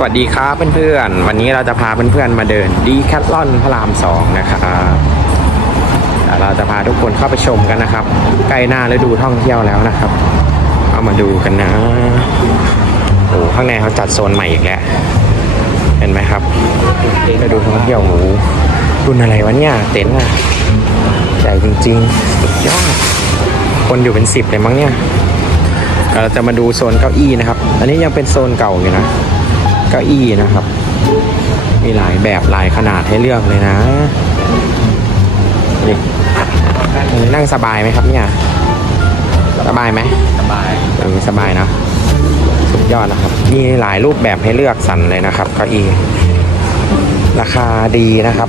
สวัสดีครับเพื่อนๆ วันนี้เราจะพาเพื่อนๆมาเดินดีแคทลอนพระรามสองนะครับเราจะพาทุกคนเข้าไปชมกันนะครับ ใกล้หน้าฤดูท่องเที่ยวแล้วนะครับ เอามาดูกันนะโอ้ข้างในเขาจัดโซนใหม่อีกแล้วเห็นไหมครับฤดูท่องเที่ยวโอ้โหรุ่นอะไรวะเนี่ยเต็นท์อะใหญ่จริงๆสุดยอดคนอยู่เป็นสิบเลยมั้งเนี่ยเราจะมาดูโซนเก้าอี้นะครับ อันนี้ยังเป็นโซนเก่าอยู่นะ เก้าอี้นะครับ มีหลายแบบหลายขนาดให้เลือกเลยนะนี่นั่งสบายไหมครับเนี่ย สบายไหมสบายเออสบายนะสุดยอดนะครับ มีหลายรูปแบบให้เลือกสรรเลยนะครับเก้าอี้ราคาดีนะครับ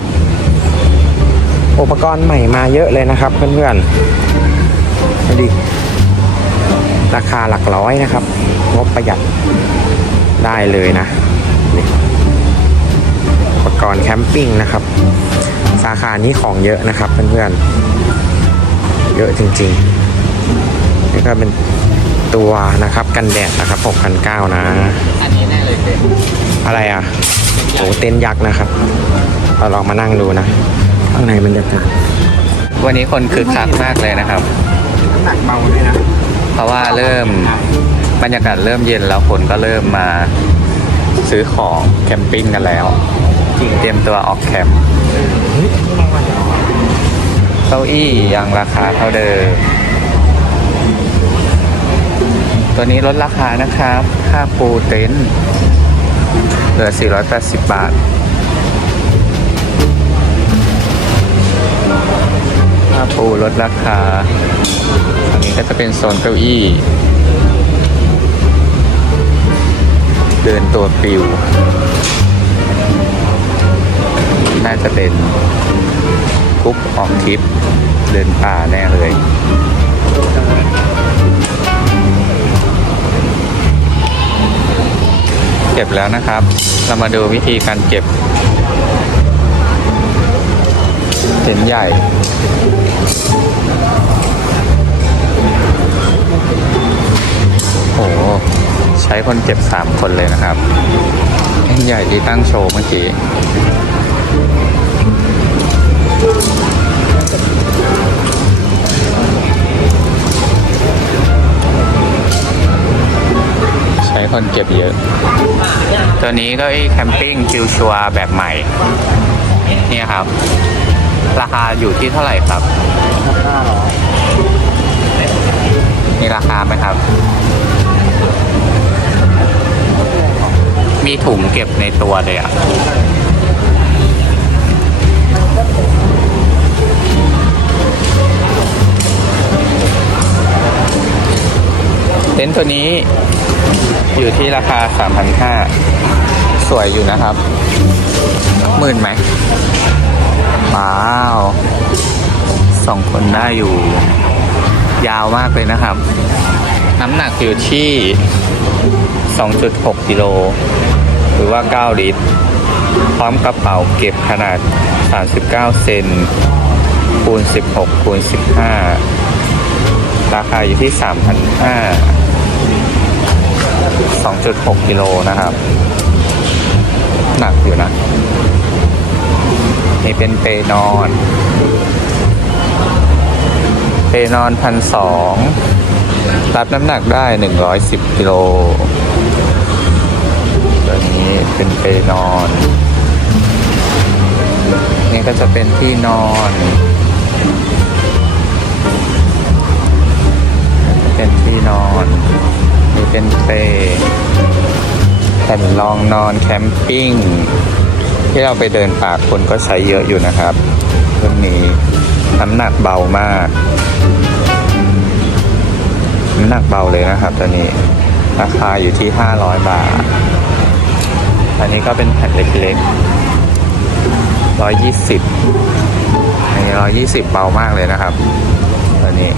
อุปกรณ์ใหม่มาเยอะเลยนะครับ เพื่อนๆดูดิราคาหลักร้อยนะครับงบประหยัดได้เลยนะ นี่อุปกรณ์แคมปิ้งนะครับ สาขานี้ของเยอะนะครับเพื่อนๆ เยอะจริงๆ นี่ก็เป็นตัวนะครับกันแดดนะครับ6,900นะ อันนี้แน่เลยเต็มอะไรอะโอ้เต็นท์ยักษ์นะครับ เราลองมานั่งดูนะ ข้างในบรรยากาศวันนี้คนคึกคักมากเลยนะครับ น้ำหนักเบาด้วยนะ เพราะว่าเริ่มบรรยากาศเริ่มเย็นแล้วคนก็เริ่มมา ซื้อของแคมปิ้งกันแล้วจริงเตรียมตัวออกแคมป์เก้าอี้ยังราคาเท่าเดิม ตัวนี้ลดราคานะครับ ค่าปูเต็นท์เหลือ 480 บาทค่าปูลดราคาอันนี้ก็จะเป็นโซนเก้าอี้ ดินตัวปิว น่าจะเป็นกรุ๊ปออกทริปเดินป่าแน่เลยเก็บแล้วนะครับ เรามาดูวิธีการเก็บเต็นใหญ่ โอ้ ช้คนเจ็บสามคนเลยนะครับเอ็นใหญ่ที่ตั้งโชว์เมื่อกี้ใช้คนเก็บเยอะ ตัวนี้ก็ไอ้แคมปิ้งคิวชัวแบบใหม่ เนี่ยครับ ราคาอยู่ที่เท่าไหร่ครับ มีราคาไหมครับ มีถุงเก็บในตัวเลยอะเต็นท์ตัวนี้อยู่ที่ราคา 3,500 สวยอยู่นะครับ หมื่นไหมว้าวสองคนได้อยู่ ยาวมากเลยนะครับ น้ำหนักอยู่ที่ 2.6 กิโล หรือว่า 9 ลิตร พร้อมกระเป๋าเก็บขนาด 39 เซนคูณ 16 คูณ 15 ราคาอยู่ที่ 3,500 2.6 กิโลนะครับ หนักอยู่นะ นี่เป็นเปนอน เปนอนพันสองรับน้ำหนักได้หนึ่งร้อยสิบกิโล ตัวนี้เป็นเปนอน นี่ก็จะเป็นที่นอน เป็นที่นอนนี่เป็นเปแผ่นรองนอนแคมปิ้ง ที่เราไปเดินป่าคนก็ใช้เยอะอยู่นะครับเรื่องนี้น้ำหนักเบามากน้ำหนักเบาเลยนะครับตัวนี้ราคาอยู่ที่ 500 บาท อันนี้ก็เป็นแผ่นเล็กๆ120อันนี้120เบามากเลยนะครับตัวนี้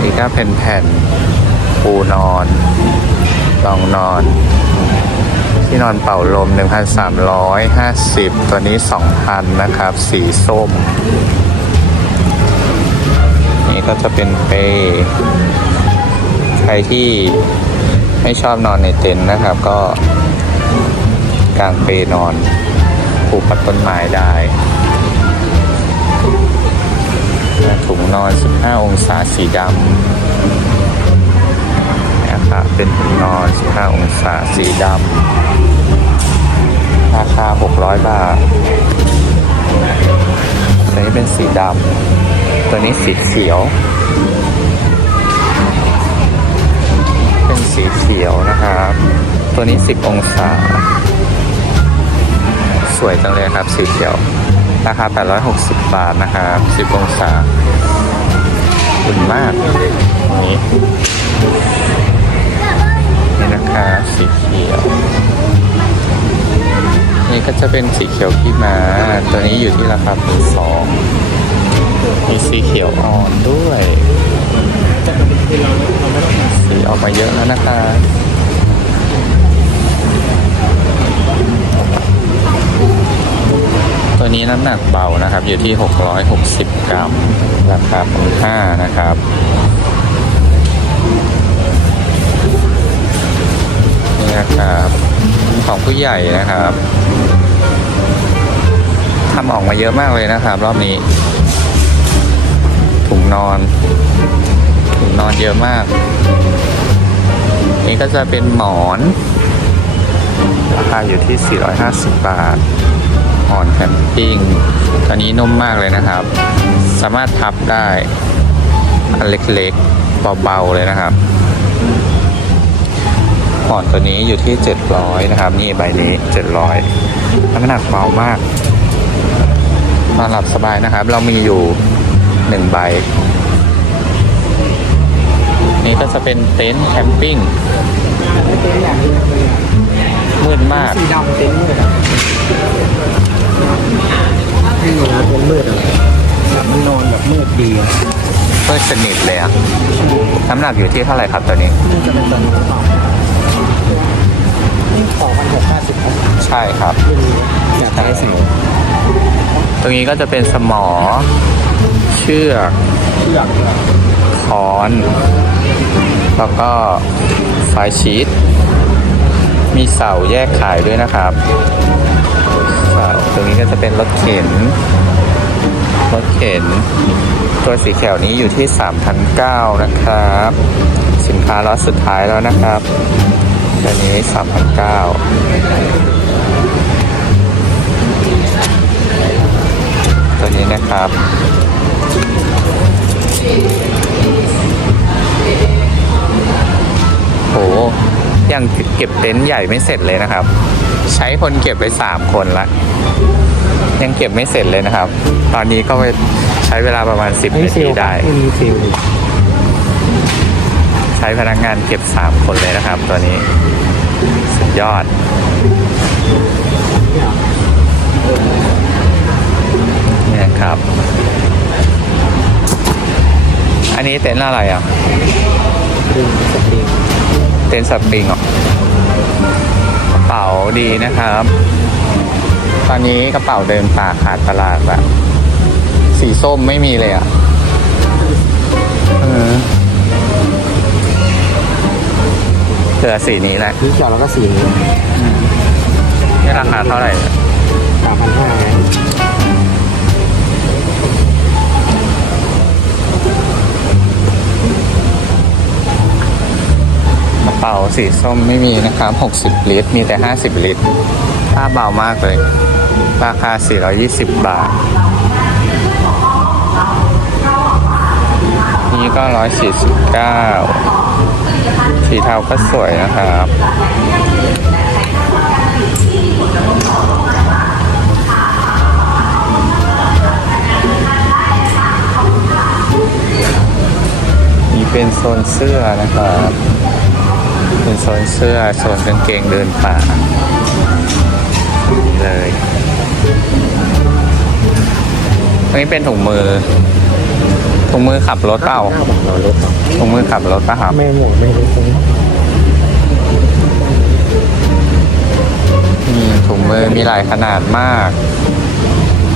นี่ก็เป็นแผ่นปูนอนรองนอน ที่นอนเป่าลม 1,350 ตัวนี้ 2,000 นะครับ สีส้ม นี่ก็จะเป็นเปย์ใครที่ไม่ชอบนอนในเต็นท์นะครับ ก็ กลางเปนอนผูกกับต้นไม้ได้ถุงนอน 15 องศาสีดำนะครับเป็นถุงนอน 15 องศาสีดำราคา 600 บาทตัวนี้เป็นสีดำตัวนี้สีเขียว เป็นสีเขียวนะครับ ตัวนี้ 10 องศา สวยจังเลยครับสีเขียว ราคา 860 บาทนะครับ10องศาอุ่นมากตรงนี้นี่นะครับสีเขียว นี่ก็จะเป็นสีเขียวขี้ม้าตัวนี้อยู่ที่ราคาพันสองมีสีเขียวอ่อนด้วยสีออกมาเยอะแล้วนะคะ ตัวนี้น้ำหนักเบานะครับ อยู่ที่ 660 กรัม ราคาพันห้านะครับนี่นะครับของผู้ใหญ่นะครับทำออกมาเยอะมากเลยนะครับ รอบนี้ ถุงนอน ถุงนอนเยอะมาก นี่ก็จะเป็นหมอน ราคาอยู่ที่ 450 บาท หมอนแคมปิ้งตัวนี้นุ่มมากเลยนะครับ สามารถพับได้อันเล็กๆเบาๆเลยนะครับหมอนตัวนี้อยู่ที่ 700 นะครับ นี่ใบนี้ 700น้ำหนักเบามากนอนหลับสบายนะครับ เรามีอยู่หนึ่งใบ นี่ก็จะเป็นเต็นท์แคมปิ้งมืดมากสีดำเต็นท์มืด อะนี่นะเต็นท์มืดอะมันนอนแบบมืดดีอะเพื่อสนิทเลยอะน้ำหนักอยู่ที่เท่าไหร่ครับตัวนี้นี่จะเป็นตัวนี้หรือเปล่านี่สองพันหกห้าสิบครับใช่ครับรุ่นนี้อยากได้สีตรงนี้ก็จะเป็นสมอ เชือกเชือกค้อน แล้วก็ไฟชีตมีเสาแยกขายด้วยนะครับเสา ตรงนี้ก็จะเป็นรถเข็น รถเข็น ตัวสีแขวนี้อยู่ที่3,009นะครับ สินค้าล็อตสุดท้ายแล้วนะครับ ตัวนี้3,009ตัวนี้นะครับ ยังเก็บเต็นท์ใหญ่ไม่เสร็จเลยนะครับ ใช้คนเก็บไปสามคนละ ยังเก็บไม่เสร็จเลยนะครับ ตอนนี้ก็ไปใช้เวลาประมาณ10นาทีได้ไม่มีฟิลใช้พนักงานเก็บ3คนเลยนะครับ ตัวนี้สุดยอดนี่นะครับ อันนี้เต็นท์อะไรอะดึงสปริง เต็นท์สปริงเหรอกระเป๋าดีนะครับ ตอนนี้กระเป๋าเดินป่าขาดตลาดแบบสีส้มไม่มีเลยอะเออเหลือสีนี้แหละสีเขียวแล้วก็สีนี้นี่ราคาเท่าไหร่สามพันห้า สีส้มไม่มีนะครับ 60 ลิตร มีแต่ 50 ลิตรค่าเบามากเลย ราคา 420 บาท นี่ก็ 149 สีเทาก็สวยนะครับนี่เป็นโซนเสื้อนะครับ เป็นโซนเสื้อโซนกางเกงเดินป่านี่เลยตรงนี้เป็นถุงมือ ถุงมือขับรถเปล่าหน้าบอกเราลดต่อถุงมือขับรถป่ะครับ ไม่หมวกไม่รู้ตรงนี้นี่ถุงมือมีหลายขนาดมาก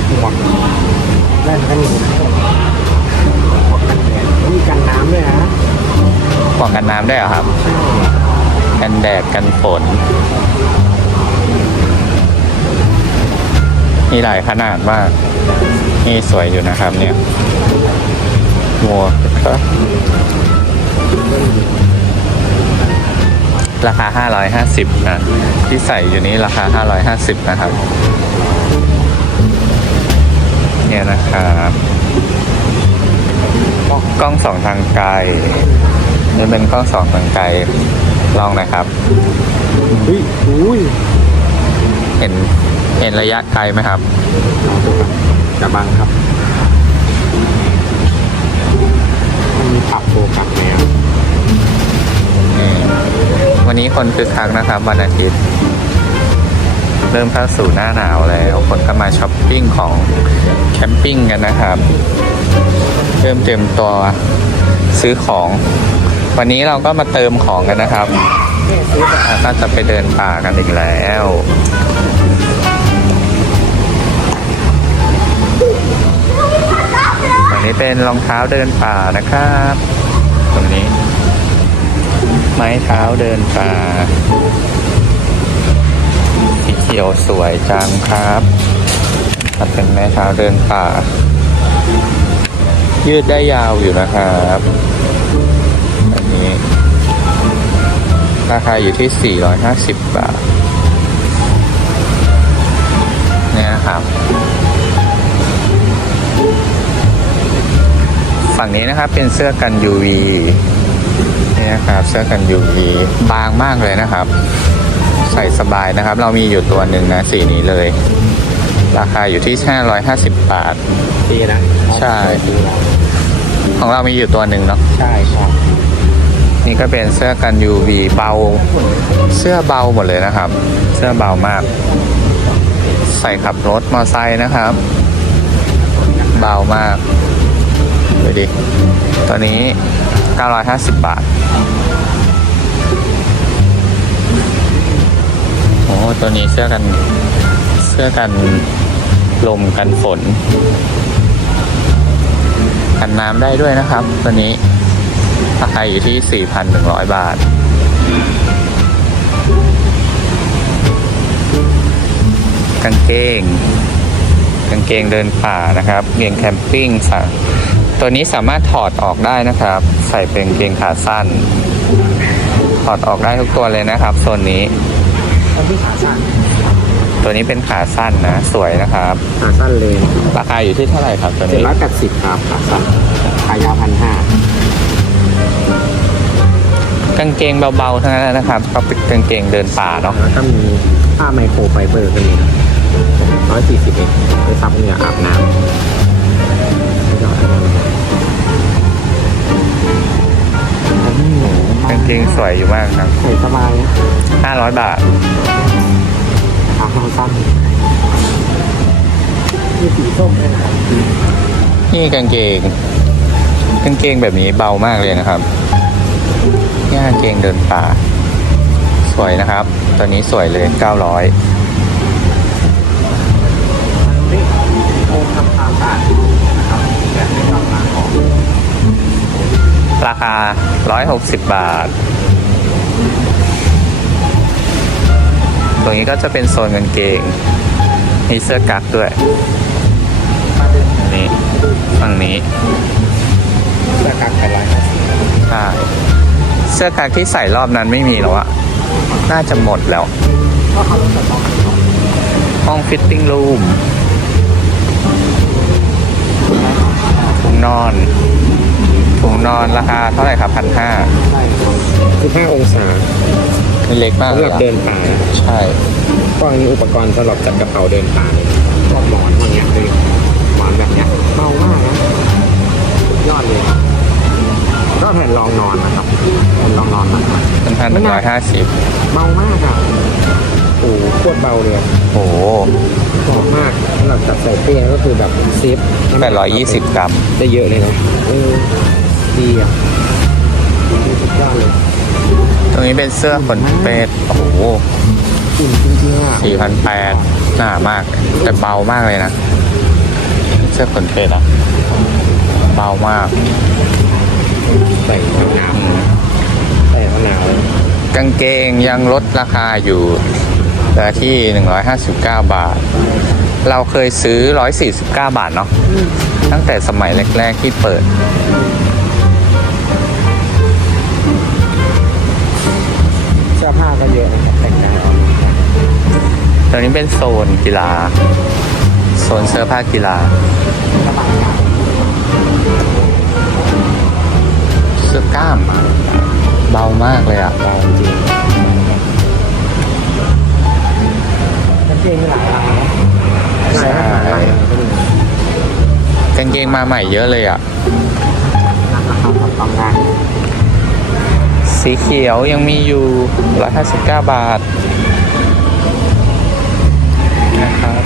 หมวกแว่นก็มีมีกันน้ำด้วยนะป้องกันน้ำได้วยเหรอครับ กันแดดกันฝน มีหลายขนาดมาก นี่สวยอยู่นะครับเนี่ยหมวกก็ราคา 550 นะ ที่ใส่อยู่นี้ราคา 550 นะครับ เนี่ยนะครับกล้องสองทางไกลนี่เป็นกล้องสองทางไกล ลองหนะครับ อุ้ยอุ้ยเห็นเห็นระยะไกลไหมครับจะบังครับมีปรับโฟกัสแล้วนี่วันนี้คนคึกคักนะครับวันอาทิตย์ เริ่มเข้าสู่หน้าหนาวแล้ว คนก็มาช้อปปิ้งของแคมปิ้งกันนะครับ เริ่มเตรียมตัวซื้อของ วันนี้เราก็มาเติมของกันนะครับแล้วก็จะไปเดินป่ากันอีกแล้วอันนี้เป็นรองเท้าเดินป่านะครับ ตรงนี้ ไม้เท้าเดินป่า สีเขียวสวยจังครับเป็นไม้เท้าเดินป่า ยืดได้ยาวอยู่นะครับ ราคาอยู่ที่ 450 บาทเนี่ยนะครับ ฝั่งนี้นะครับเป็นเสื้อกัน UV นี่นะครับเสื้อกัน UV บางมากเลยนะครับ ใส่สบายนะครับ เรามีอยู่ตัวหนึ่งนะสีนี้เลย ราคาอยู่ที่ 550 บาทดีนะ ใช่ ของเรามีอยู่ตัวหนึ่งเนาะใช่ใช่ นี่ก็เป็นเสื้อกัน UV เบา เสื้อเบาหมดเลยนะครับ เสื้อเบามาก ใส่ขับรถมอไซค์นะครับ เบามากดูดิตัวนี้ 950 บาท โอ้ตัวนี้เสื้อกันเสื้อกันลมกันฝน กันน้ำได้ด้วยนะครับ ตัวนี้ ราคาอยู่ที่ 4,100 บาท กางเกง กางเกงเดินป่านะครับเกงแคมปิ้งสะตัวนี้สามารถถอดออกได้นะครับ ใส่เป็นกางเกงขาสั้น ถอดออกได้ทุกตัวเลยนะครับโซนนี้อันที่ขาสั้นตัวนี้เป็นขาสั้นนะ สวยนะครับ ขาสั้นเลย ราคาอยู่ที่เท่าไหร่ครับตัวเจ็ดนี้ร้อยแปดสิบครับขาสั้นขายาวพันห้า กางเกงเบาๆทั้งนั้นนะครับก็เป็นกางเกงเดินป่าเนาะแล้วก็มีผ้าไมโครไฟเบอร์ก็มีร้อยสี่สิบเองไปซับเหงื่ออาบน้ำไม่ต้องอะไรเลยกางเกงสวยอยู่มากครับใส่สบายนะ500บาทขาสั้นมีสีส้มด้วยนะครับนี่กางเกง กางเกงแบบนี้เบามากเลยนะครับนี่างเกงเดินป่า สวยนะครับตัวนี้สวยเลย 900รางออกราคา 160 บาท ตรงนี้ก็จะเป็นโซนกางเกง มีเสื้อกั๊กด้วย นี่ฝั่งนี้ สื้อกั๊กที่ใส่รอบนั้นไม่มีแล้วอะน่าจะหมดแล้วก็เขาต้องจัดต้องห้องฟิตติ้งรูมถุงนอนถุงนอนราคาเท่าไหร่ครับพันห้าใช่สิบห้าองศาเล็กมากสำเลหยรับอะเดินป่านะใช่ก็มีอุปกรณ์สำหรับจัดกระเป๋าเดินป่าเลยพวกหมอนพวกเนี้ยเลยหมอนแบบเนี้ยเบามากนะสุดยอดเลย ก็แผ่นรองนอนนะครับแผ่นรองนอนนะพันห้าหนึ่งร้อยห้าสิบเบามากอะโอ้โหโคตรเบาเลยโอ้โหเหมาะมากสำหรับจัดใส่เป้ก็คือแบบเซฟแปดร้อยยี่สิบกรัม ได้เยอะเลยนะเออดีอะดีสุดยอดเลยตรงนี้เป็นเสื้อขนเป็ดโอ้โหอุ่นจริงๆอะสี่พันแปดหนามาก แต่เบามากเลยนะ เสื้อขนเป็ดอะเบามากใส่มะนาวอืมใส่มะนาวกางเกงยังลดราคาอยู่เหลือที่ 159 บาท เราเคยซื้อ 149 บาทเนาะตั้งแต่สมัยแรก ๆ ที่เปิด เสื้อผ้าก็เยอะนะครับแต่งกายออกตอนนี้เป็นโซนกีฬา โซนเสื้อผ้ากีฬา กล้าม เบามากเลยอะเบาจริงกางเกงมีหลายลายนะลยหลายลายก็มีกางเกงมาใหม่เยอะเลยอะสีเขียวยังมีอยู่159บาทนะครับ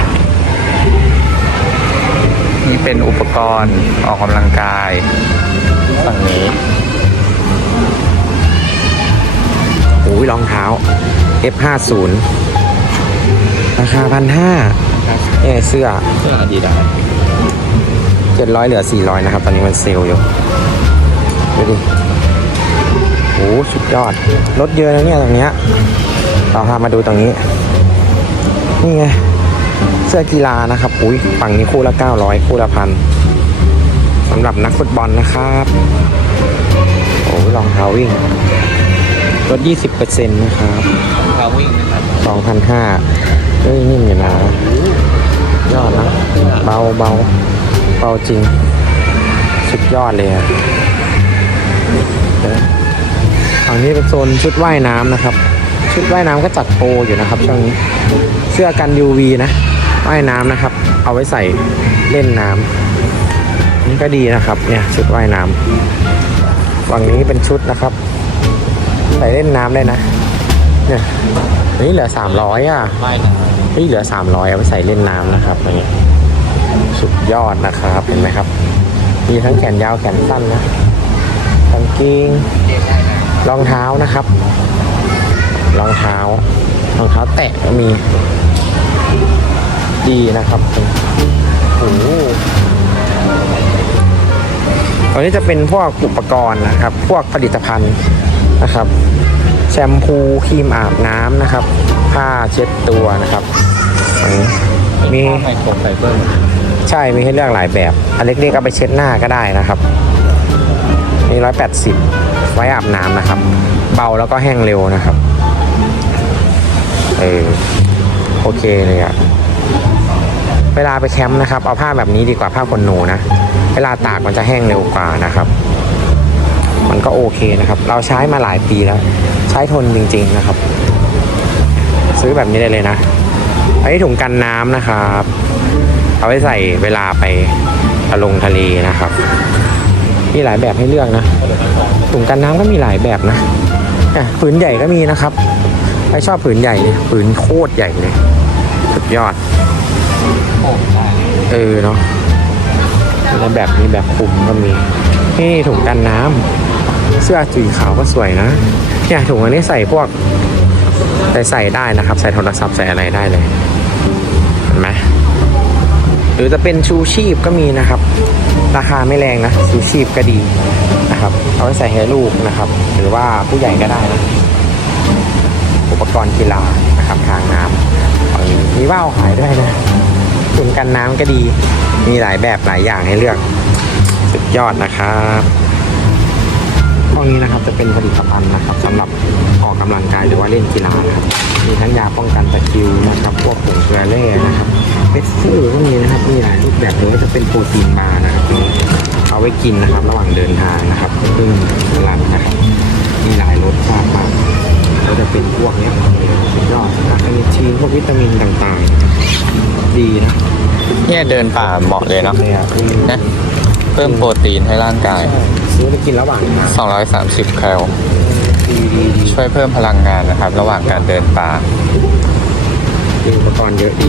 นี่เป็นอุปกรณ์ออกกำลังกายฝั่งนี้ ยรองเท้า F50 ราคาพันห้าเนี่ยเสื้อเสื้ออาดิดาสเจ็ดร้อยเหลือสี่ร้อยนะครับ ตอนนี้มันเซลล์อยู่ ดูดิโอ้สุดยอด รถเยอะนะเนี่ยตรงเนี้ยเราพามาดูตรงนี้ นี่ไง เสื้อกีฬานะครับ อุ้ยฝั่งนี้คู่ละเก้าร้อยคู่ละพันสำหรับนักฟุตบอลนะครับ โอ้ยรองเท้าวิ่ง ลดยี่สิบเปอร์เซ็นต์นะครับเท้าวิ่งนะครับสองพันห้าเฮ้ยนิ่มอยู่นะยอดนะเบาเบาเบาจริง สุดยอดเลยอะเดี๋ยวฝั่งนี้เป็นโซนชุดว่ายน้ำนะครับ ชุดว่ายน้ำก็จัดโปรอยู่นะครับช่วงนี้เสื้อกัน UV นะว่ายน้ำนะครับ เอาไว้ใส่เล่นน้ำนี่ก็ดีนะครับเนี่ยชุดว่ายน้ำฝั่งนี้เป็นชุดนะครับ ใส่เล่นน้ำได้นะ เนี่ยอันนี้เหลือสามร้อยอะว่ายน้นี่เหลือสามร้อยเอาไปใส่เล่นน้ำนะครับอย่างเงี้ยสุดยอดนะครับเห็นไหมครับ มีทั้งแขนยาวแขนสั้นนะกางเกงำรองเท้านะครับ รองเท้ารองเท้าแตะก็มี ดีนะครับโอ้โหตอนนี้จะเป็นพวกอุปกรณ์นะครับ พวกผลิตภัณฑ์ นะครับ แชมพูครีมอาบน้ำนะครับ ผ้าเช็ดตัวนะครับอันนี้มีไมโครไฟเบอร์ใช่มีให้เลือกหลายแบบ อันเล็กๆเอาไปเช็ดหน้าก็ได้นะครับนี่ร้อยแปดสิบไว้อาบน้ำนะครับ เบาแล้วก็แห้งเร็วนะครับเออโอเคเลยอะเวลาไปแคมป์นะครับ เอาผ้าแบบนี้ดีกว่าผ้าขนหนูนะ เวลาตากมันจะแห้งเร็วกว่านะครับ มันก็โอเคนะครับ เราใช้มาหลายปีแล้ว ใช้ทนจริง ๆนะครับ ซื้อแบบนี้ได้เลยนะอันนี้ถุงกันน้ำนะครับ เอาไว้ใส่เวลาไปลงทะเลนะครับ มีหลายแบบให้เลือกนะถุงกันน้ำก็มีหลายแบบนะอะผืนใหญ่ก็มีนะครับใครชอบผืนใหญ่เลยผืนโคตรใหญ่เลยสุดยอดเออเนาะมีแบบมีแบบคุมก็มีนี่ถุงกันน้ำ เสื้อสีขาวก็สวยนะเนี่ยถุงอันนี้ใส่พวกใส่ใส่ได้นะครับ ใส่โทรศัพท์ใส่อะไรได้เลยเห็นไหมหรือจะเป็นชูชีพก็มีนะครับ ราคาไม่แรงนะชูชีพก็ดีนะครับ เอาไว้ใส่ให้ลูกนะครับ หรือว่าผู้ใหญ่ก็ได้นะอุปกรณ์กีฬานะครับทางน้ำมีว่าวขายด้วยนะถุงกันน้ำก็ดี มีหลายแบบหลายอย่างให้เลือก สุดยอดนะครับ ห้องนี้นะครับจะเป็นผลิตภัณฑ์นะครับสำหรับออกกำลังกายหรือว่าเล่นกีฬานะครับมีทั้งยาป้องกันตะคริวนะครับพวกผงเกลือแร่นะครับเฟสเซอร์ก็มีนะครับมีหลายรูปแบบเลยว่าจะเป็นโปรตีนบาร์นะครับตัวนี้เอาไว้กินนะครับ ระหว่างเดินทางนะครับซึ่งรันนะครับมีหลายรสชาติมากก็จะเป็นพวกเนี้ยสุดยอดอะคาเนทีนพวกวิตามินต่างๆนะครับดีนะเนี่ยเดินป่าเหมาะเลยเนาะเลยอะอืมนะ เพิ่มโปรตีนให้ร่างกาย ซื้อไปกินระหว่างทาง230 แคล ดีดีดีช่วยเพิ่มพลังงานนะครับ ระหว่างการเดินป่ามีอุปกรณ์เยอะดี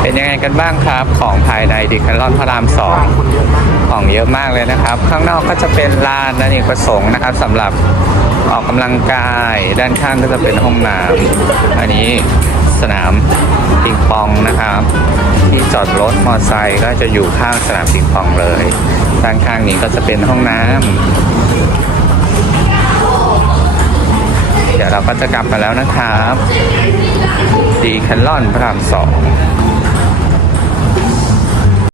เป็นยังไงกันบ้างครับของภายในดิคาลอนพระรามสองของเยอะมากเลยนะครับ ข้างนอกก็จะเป็นลานอเนกประสงค์นะครับสำหรับออกกำลังกาย ด้านข้างก็จะเป็นห้องน้ำอันนี้ สนามปิงปองนะครับ ที่จอดรถมอเตอร์ไซค์ก็จะอยู่ข้างสนามปิงปองเลย ด้านข้างนี้ก็จะเป็นห้องน้ำเดี๋ยวเราก็จะกลับมาแล้วนะครับ ดีแคลอนพระรามสอง